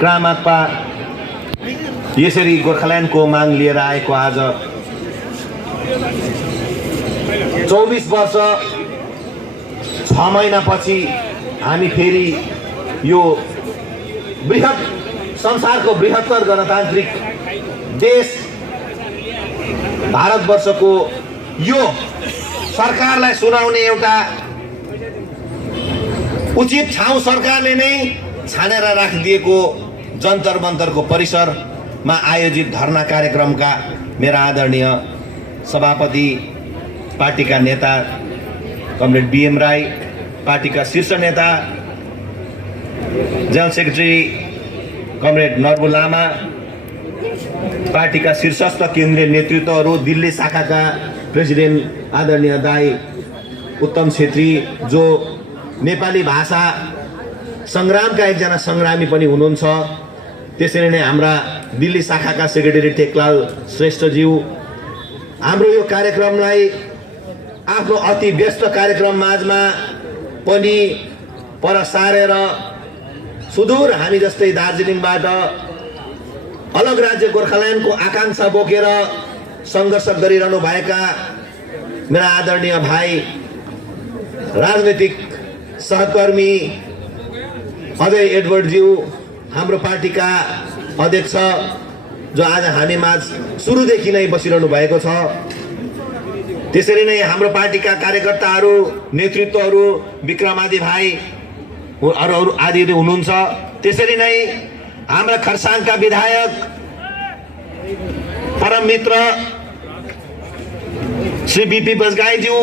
क्रामाक्पा यसरी गोर्खाल्यान्डको माग लिएर आएको आज 24 वर्ष 6 महिनापछि हामी फेरि यो संसारको बृहत्तर गणतान्त्रिक देश भारतवर्षको यो सरकारलाई सुनाउने एउटा उचित ठाउँ सरकारले नै छानेर राखिदिएको जन्तर मन्तरको परिसरमा आयोजित धरना कार्यक्रमका मेरा आदरणीय सभापति, पार्टीका नेता कमरेड बीएम राई, पार्टीका शीर्ष नेता general secretary comrade Norbu Lama, पार्टीका शीर्षस्थ केन्द्रीय नेतृत्वहरू, दिल्ली शाखाका प्रेसिडेन्ट आदरणीय दाई उत्तम छेत्री, जो नेपाली भाषा सङ्ग्रामका एकजना सङ्ग्रामी पनि हुनुहुन्छ, त्यसरी नै हाम्रा दिल्ली शाखाका सेक्रेटरी टेकलाल श्रेष्ठज्यू, हाम्रो यो कार्यक्रमलाई आफ्नो अति व्यस्त कार्यक्रम माझमा पनि पर सारेर सुदूर हामी जस्तै दार्जिलिङबाट अलग राज्य गोर्खाल्यान्डको आकांक्षा बोकेर सङ्घर्ष गरिरहनु भएका मेरा आदरणीय भाइ राजनीतिक सहकर्मी अजय एडवर्डज्यू, हाम्रो पार्टीका अध्यक्ष जो आज हामी माझ सुरुदेखि नै बसिरहनु भएको छ, त्यसरी नै हाम्रो पार्टीका कार्यकर्ताहरू, नेतृत्वहरू, विक्रमादि भाइ अरू आदि हुनुहुन्छ, त्यसरी नै हाम्रा खरसाङका विधायक परम मित्र श्री बीपी बजगाईज्यू,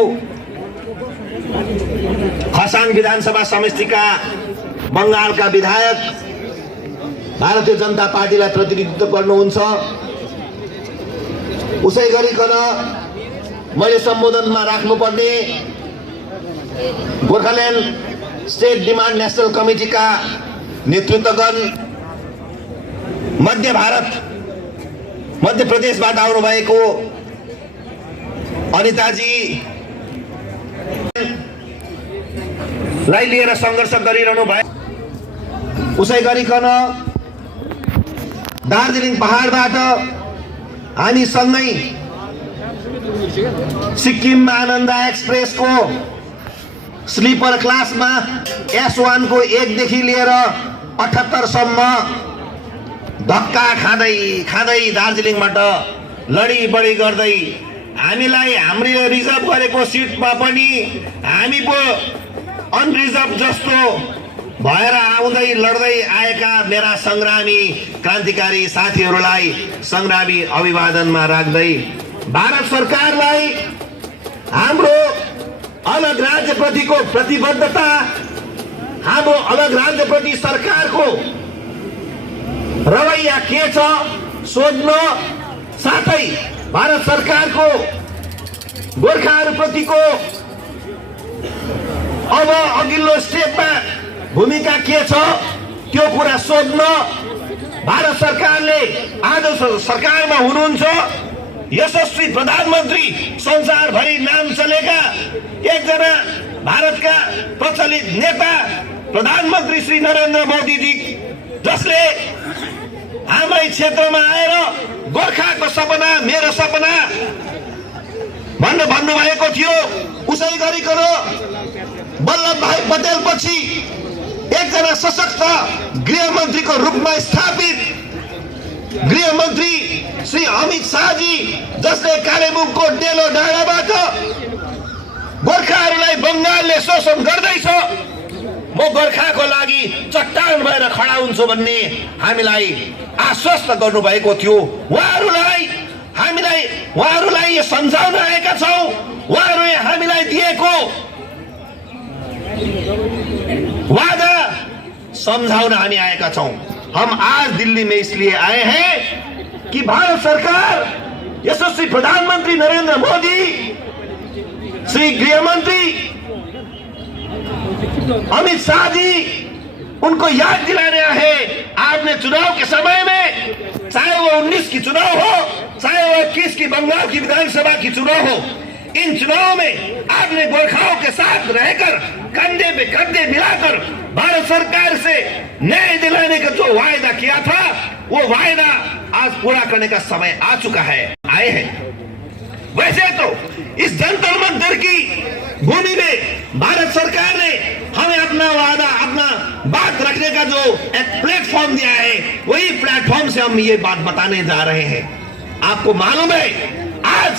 खरसाङ विधानसभा समष्टिका बङ्गालका विधायक, भारतीय जनता पार्टीलाई प्रतिनिधित्व गर्नुहुन्छ, उसै गरिकन मैले सम्बोधनमा राख्नुपर्ने गोर्खाल्यान्ड स्टेट डिमान्ड नेशनल कमिटीका नेतृत्वगण, मध्य प्रदेशबाट आउनुभएको अनिताजी लाई लिएर सङ्घर्ष गरिरहनु भयो, उसै गरिकन दार्जिलिङ पहाडबाट हामी सँगै सिक्किममा आनन्द एक्सप्रेसको स्लिपर क्लासमा S1 को 1 देखि लिएर 78 सम्म धक्का खाँदै खाँदै दार्जिलिङबाट लडी बढी गर्दै हामीलाई हामीले रिजर्भ गरेको सिटमा पनि हामी पो अनरिजर्भ जस्तो भएर आउँदै लड्दै आएका मेरा सङ्ग्रामी क्रान्तिकारी साथीहरूलाई सङ्ग्रामी अभिवादनमा राख्दै भारत सरकारलाई हाम्रो अलग राज्यप्रतिको प्रतिबद्धता, हाम्रो अलग राज्यप्रति सरकारको रवैया के छ सोध्न, साथै भारत सरकारको गोर्खाहरूप्रतिको अब अघिल्लो स्टेपमा भूमिका के छ त्यो कुरा सोध्न भारत सरकारले आज सरकारमा हुनुहुन्छ यशस्वी प्रधानमन्त्री, संसारभरि नाम चलेका एकजना भारतका प्रचलित नेता प्रधानमन्त्री श्री नरेन्द्र मोदीजी, जसले हाम्रै क्षेत्रमा आएर गोर्खाको सपना मेरो सपना भन्नुभएको थियो। उसै गरिकन वल्लभ भाइ पटेल पछि एकजना सशक्त गृहमन्त्रीको रूपमा स्थापित गृहमन्त्री श्री अमित शाहजी, जसले कालेबुङको डेलो डाँडाबाट गोर्खाहरूलाई बङ्गालले शोषण गर्दैछ, म गोर्खाको लागि चट्टान भएर खडा हुन्छु भन्ने हामीलाई आश्वस्त गर्नुभएको थियो। उहाँहरूलाई यो सम्झाउन आएका छौँ। उहाँहरूले हामीलाई दिएको वादा समझाउन हामी आएका छौं। हम आज दिल्ली में इसलिए आए हैं कि भारत सरकार, यशस्वी प्रधानमंत्री नरेंद्र मोदी, श्री गृह मंत्री अमित शाह जी, उनको याद दिलाने है। आपने चुनाव के समय में, चाहे वो 19 की चुनाव हो, चाहे वो 21 की बंगाल की विधानसभा की चुनाव हो, इन चुनाव में आपने गोरखाओं के साथ रहकर कंधे पे कंधे मिलाकर भारत सरकार से न्याय दिलाने का जो वायदा किया था, वो वायदा आज पूरा करने का समय आ चुका है, आए हैं। वैसे तो इस जंतर मंतर की भूमि में भारत सरकार ने हमें अपना वादा, अपना बात रखने का जो एक प्लेटफॉर्म दिया है, वही प्लेटफॉर्म से हम ये बात बताने जा रहे हैं। आपको मालूम है, आज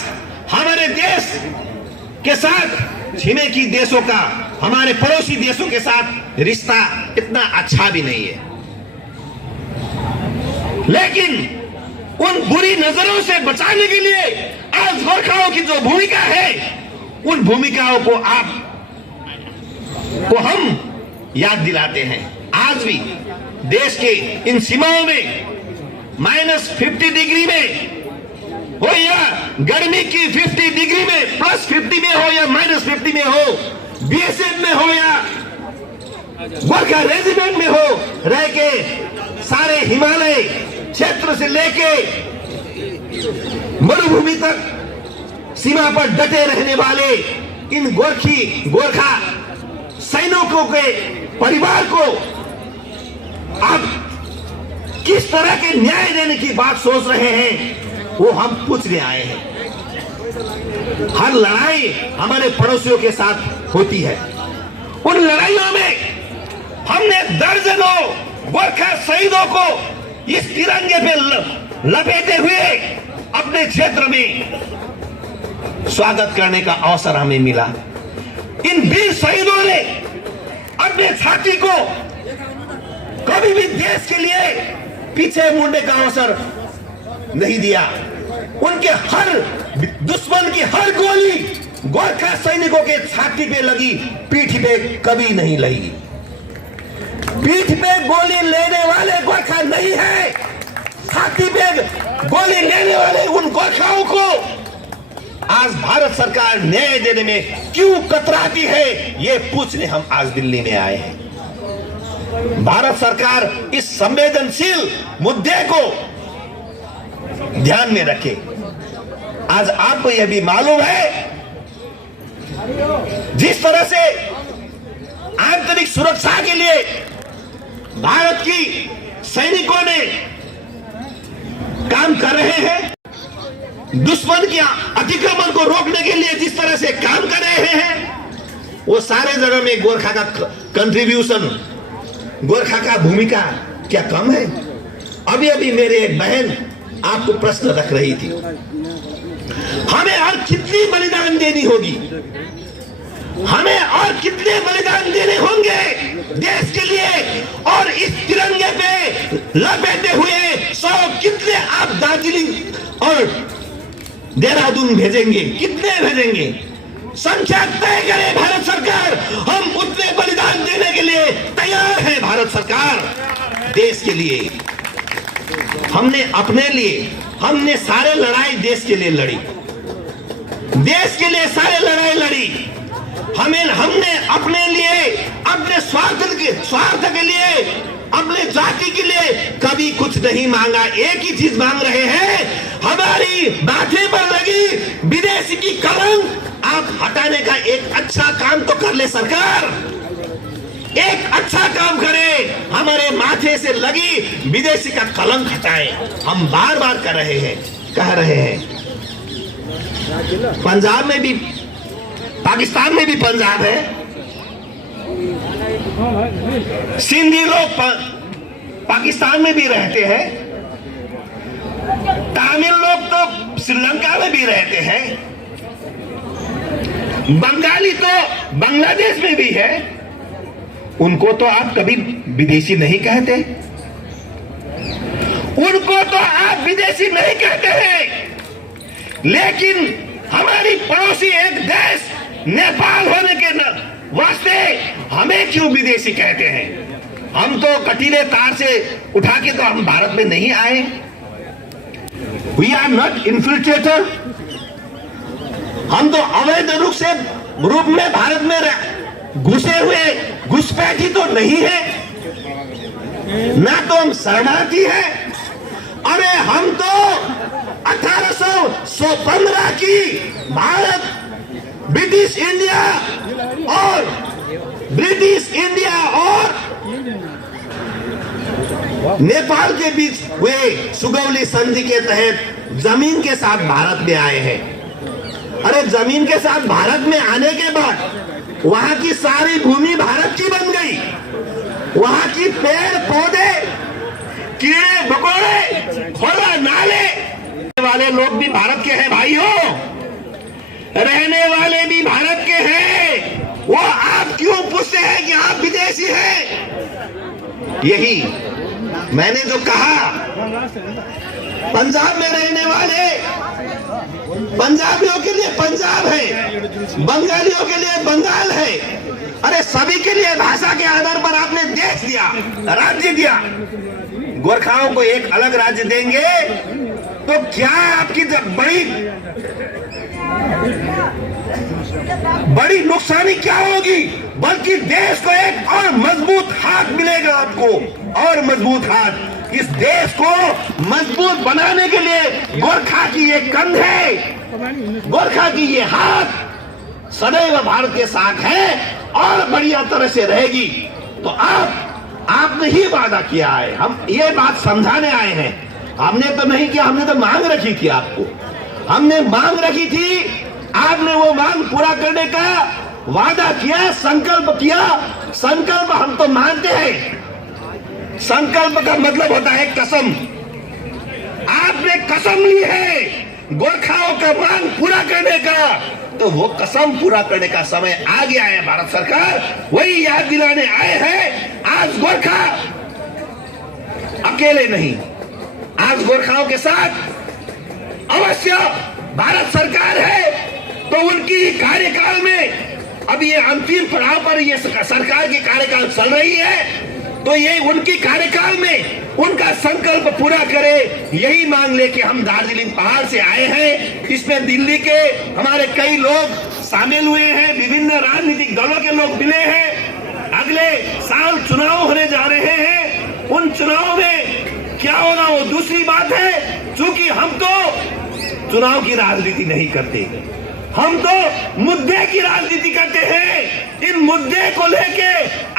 हमारे देश के साथ छिमेकी देशों का, हमारे पड़ोसी देशों के साथ रिश्ता इतना अच्छा भी नहीं है, लेकिन उन बुरी नजरों से बचाने के लिए आज गोरखाओं की जो भूमिका है, उन भूमिकाओं को हम याद दिलाते हैं। आज भी देश के इन सीमाओं में -50 डिग्री में हो या गर्मी की 50 डिग्री में, +50 में हो या -50 में हो, बीएसएफ में हो या गोरखा रेजिमेंट में हो, रह के सारे हिमालय क्षेत्र से लेके मरुभूमि तक सीमा पर डटे रहने वाले इन गोरखा सैनिकों के परिवार को आप किस तरह के न्याय देने की बात सोच रहे हैं, वो हम पूछने आए हैं। हर लड़ाई हमारे पड़ोसियों के साथ होती है। उन लड़ाइयों में हमने दर्जनों गोरखा शहीदों को इस तिरंगे पे लपेटे हुए अपने क्षेत्र में स्वागत करने का अवसर हमें मिला। इन वीर शहीदों ने अपने छाती को कभी भी देश के लिए पीछे मुड़ने का अवसर नहीं दिया। उनके हर दुश्मन की हर गोली गोरखा सैनिकों के छाती पे लगी, पीठ पे कभी नहीं लगी। पीठ पे गोली लेने वाले गोरखा नहीं है, छाती पे गोली लेने वाले उन गोरखाओं को आज भारत सरकार न्याय देने में क्यों कतराती है, ये पूछने हम आज दिल्ली में आए हैं। भारत सरकार इस संवेदनशील मुद्दे को ध्यान में रखे। आज आपको यह भी मालूम है, जिस तरह से आंतरिक सुरक्षा के लिए भारत की सैनिकों ने काम कर रहे हैं, दुश्मन के अतिक्रमण को रोकने के लिए जिस तरह से काम कर रहे हैं, वो सारे जगह में गोरखा का कंट्रीब्यूशन, गोरखा का भूमिका क्या कम है? अभी अभी मेरी एक बहन आपको प्रश्न रख रही थी, हमें और कितनी बलिदान देनी होगी, हमें और कितने बलिदान देने होंगे देश के लिए, और इस तिरंगे पे लपेटे हुए 100 कितने आप दार्जिलिंग और देहरादून भेजेंगे, कितने भेजेंगे? संख्या तय करे भारत सरकार, हम उतने बलिदान देने के लिए तैयार है। भारत सरकार देश के लिए, हमने अपने लिए, हमने सारे लड़ाई देश के लिए लड़ी, देश के लिए सारे लड़ाई लड़ी। हमने अपने लिए, अपने स्वार्थ के लिए, अपने जाति के लिए कभी कुछ नहीं मांगा। एक ही चीज मांग रहे हैं, हमारी माथे पर लगी विदेशी की कलंक आप हटाने का एक अच्छा काम तो कर ले सरकार, एक अच्छा काम करे, हमारे माथे से लगी विदेशी का कलंक हटाए। हम बार बार कह रहे हैं। पंजाब में भी, पाकिस्तान में भी पंजाब है, सिंधी लोग पाकिस्तान में भी रहते हैं, तमिल लोग तो श्रीलंका में भी रहते हैं, बंगाली तो बांग्लादेश में भी है। उनको तो आप कभी विदेशी नहीं कहते, उनको तो आप विदेशी नहीं कहते हैं, लेकिन हमारी पड़ोसी एक देश नेपाल होने के वास्ते हमें क्यों विदेशी कहते हैं? हम तो कटीले तार से उठा के तो हम भारत में नहीं आए। वी आर नॉट इन्फिल्ट्रेटर, हम तो अवैध रूप में भारत में घुसे हुए घुसपैठी तो नहीं है, ना तो हम शरणार्थी हैं। अरे हम तो 1815 की भारत ब्रिटिश इंडिया और नेपाल के बीच हुए सुगौली संधि के तहत जमीन के साथ भारत में आए हैं। अरे जमीन के साथ भारत में आने के बाद वहां की सारी भूमि भारत की बन गई। वहां की पेड़ पौधे, कीड़े मकोड़े, खोला नाले वाले लोग भी भारत के हैं भाइयों, रहने वाले भी भारत के हैं। वो आप क्यों पूछते हैं कि आप विदेशी हैं? यही मैंने जो कहा, पंजाब में रहने वाले पंजाबियों के लिए पंजाब है, बंगालियों के लिए बंगाल है। अरे सभी के लिए भाषा के आधार पर आपने देश दिया, राज्य दिया। गोरखाओं को एक अलग राज्य देंगे तो क्या आपकी बड़ी नुकसानी क्या होगी? बल्कि देश को एक और मजबूत हाथ मिलेगा आपको, और मजबूत हाथ। इस देश को मजबूत बनाने के लिए गोरखा की ये कंधे, गोरखा की ये हाथ सदैव भारत के साथ है और बढ़िया तरह से रहेगी। तो आपने ही वादा किया है, हम ये बात समझाने आए हैं। हमने तो नहीं किया, हमने तो मांग रखी थी आपको, हमने मांग रखी थी। आपने वो मांग पूरा करने का वादा किया, संकल्प किया। संकल्प हम तो मानते हैं, संकल्प का मतलब होता है कसम। आपने कसम ली है गोरखाओं का मांग पूरा करने का, तो वो कसम पूरा करने का समय आ गया है। भारत सरकार वही याद दिलाने आए हैं। आज गोरखा अकेले नहीं, आज गोरखाओं के साथ अवश्य भारत सरकार है। तो उनकी कार्यकाल में अब ये अंतिम पड़ाव पर ये सरकार की कार्यकाल चल रही है, तो ये उनकी कार्यकाल में उनका संकल्प पूरा करे, यही मांग लेके हम दार्जिलिंग पहाड़ से आए हैं। इसमें दिल्ली के हमारे कई लोग शामिल हुए हैं, विभिन्न राजनीतिक दलों के लोग मिले हैं। अगले साल चुनाव होने जा रहे हैं, उन चुनाव में क्या होगा वो दूसरी बात है। क्योंकि हम तो चुनाव की राजनीति नहीं करते, हम तो मुद्दे की राजनीति करते हैं। इन मुद्दे को लेके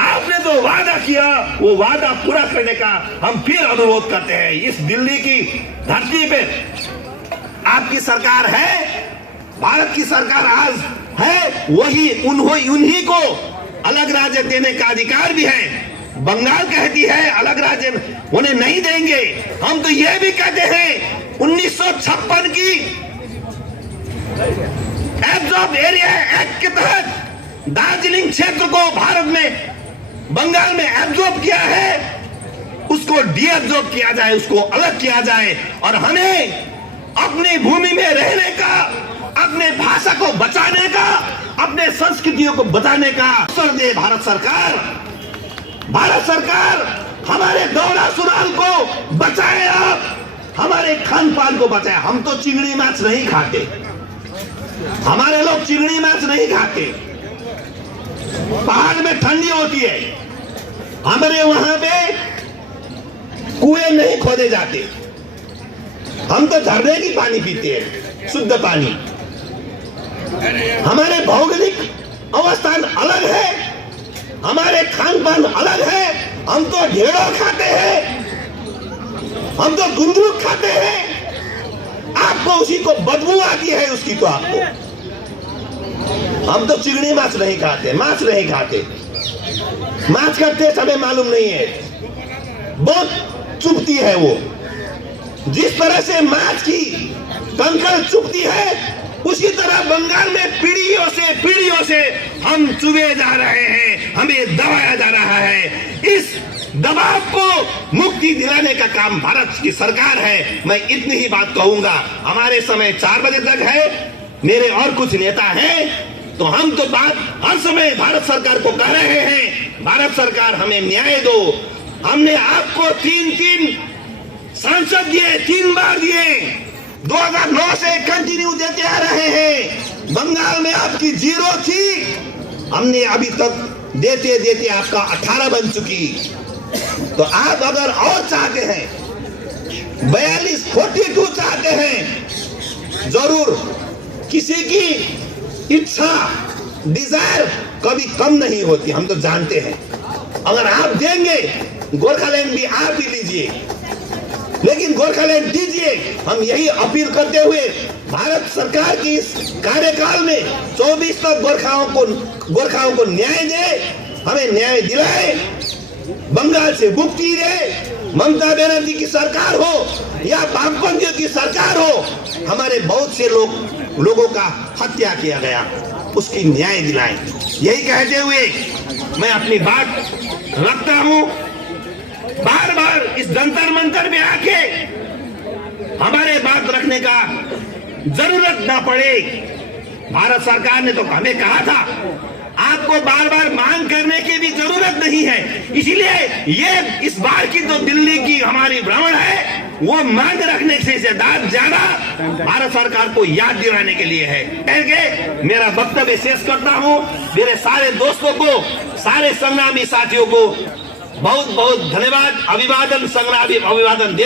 आपने जो वादा किया, वो वादा पूरा करने का हम फिर अनुरोध करते हैं। इस दिल्ली की धरती पे आपकी सरकार है, भारत की सरकार आज है, वही उन्हीं को अलग राज्य देने का अधिकार भी है। बंगाल कहती है अलग राज्य उन्हें नहीं देंगे। हम तो यह भी कहते हैं 1956 की एब्जॉर्ब एरिया एक्ट के तहत दार्जिलिंग क्षेत्र को भारत में, बंगाल में एब्जॉर्ब किया है, उसको डीएब्जॉर्ब किया जाए, उसको अलग किया जाए और हमें अपनी भूमि में रहने का, अपने भाषा को बचाने का, अपने संस्कृतियों को बचाने का अवसर दे भारत सरकार। भारत सरकार हमारे दौरा सुराल को बचाए, आप हमारे खान पान को बचाए। हम तो चिंगड़ी माछ नहीं खाते, हमारे लोग चिंगड़ी माछ नहीं खाते। पहाड़ में ठंडी होती है, हमारे वहां पे कुएं नहीं खोदे जाते, हम तो झरने की पानी पीते हैं, शुद्ध पानी। हमारे भौगोलिक अवस्थान अलग है, हमारे खान पान अलग है। हम तो ढेड़ो खाते हैं, हम तो गुंदरुक खाते हैं, आपको उसी को बदबू आती है उसकी। तो आपको, हम तो चिंगड़ी माछ नहीं खाते, माछ नहीं खाते। माछ का टेस्ट हमें मालूम नहीं है, बहुत चुभती है वो। जिस तरह से माछ की कंकड़ चुभती है, उसी तरह बंगाल में पीढ़ियों से हम चुभे जा रहे हैं, हमें दबाया जा रहा है। इस दबाव को मुक्ति दिलाने का काम भारत की सरकार है। मैं इतनी ही बात कहूंगा। हमारे समय 4 बजे तक है, मेरे और कुछ नेता हैं, तो हम तो बात हर समय भारत सरकार को कह रहे हैं, भारत सरकार हमें न्याय दो। हमने आपको 3 सांसद दिए, 3 बार दिए, 2009 से कंटिन्यू देते आ रहे हैं। बंगाल में आपकी 0 थी, हमने अभी तक देते देते आपका 18 बन चुकी। तो आप अगर और चाहते हैं, 42 चाहते हैं, जरूर किसी की इच्छा, डिजायर कभी कम नहीं होती, हम तो जानते हैं। अगर आप देंगे, गोरखालैंड भी आप ही लीजिए, लेकिन गोरखालैंड दीजिए। हम यही अपील करते हुए भारत सरकार की इस कार्यकाल में 24 तक गोरखाओं को न्याय दे, हमें न्याय दिलाए, बंगाल से मुक्ति दे। ममता बनर्जी की सरकार हो या वामपंथियों की सरकार हो, हमारे बहुत से लोगों का हत्या किया गया, उसकी न्याय दिलाएं। यही कहते हुए मैं अपनी बात रखता हूं। बार बार इस जंतर मंतर में आके हमारे बात रखने का जरूरत ना पड़े। भारत सरकार ने तो हमें कहा था आपको बार बार मांग करने की भी जरूरत नहीं है। इसीलिए ये इस बार की तो दिल्ली की हमारी भ्रमण है, वो मांग रखने से ज्यादा भारत सरकार को याद दिलाने के लिए है। कह मेरा वक्तव्य शेष करता हूं। मेरे सारे दोस्तों को, सारे संग्रामी साथियों को बहुत बहुत धन्यवाद, अभिवादन, संग्रामी अभिवादन।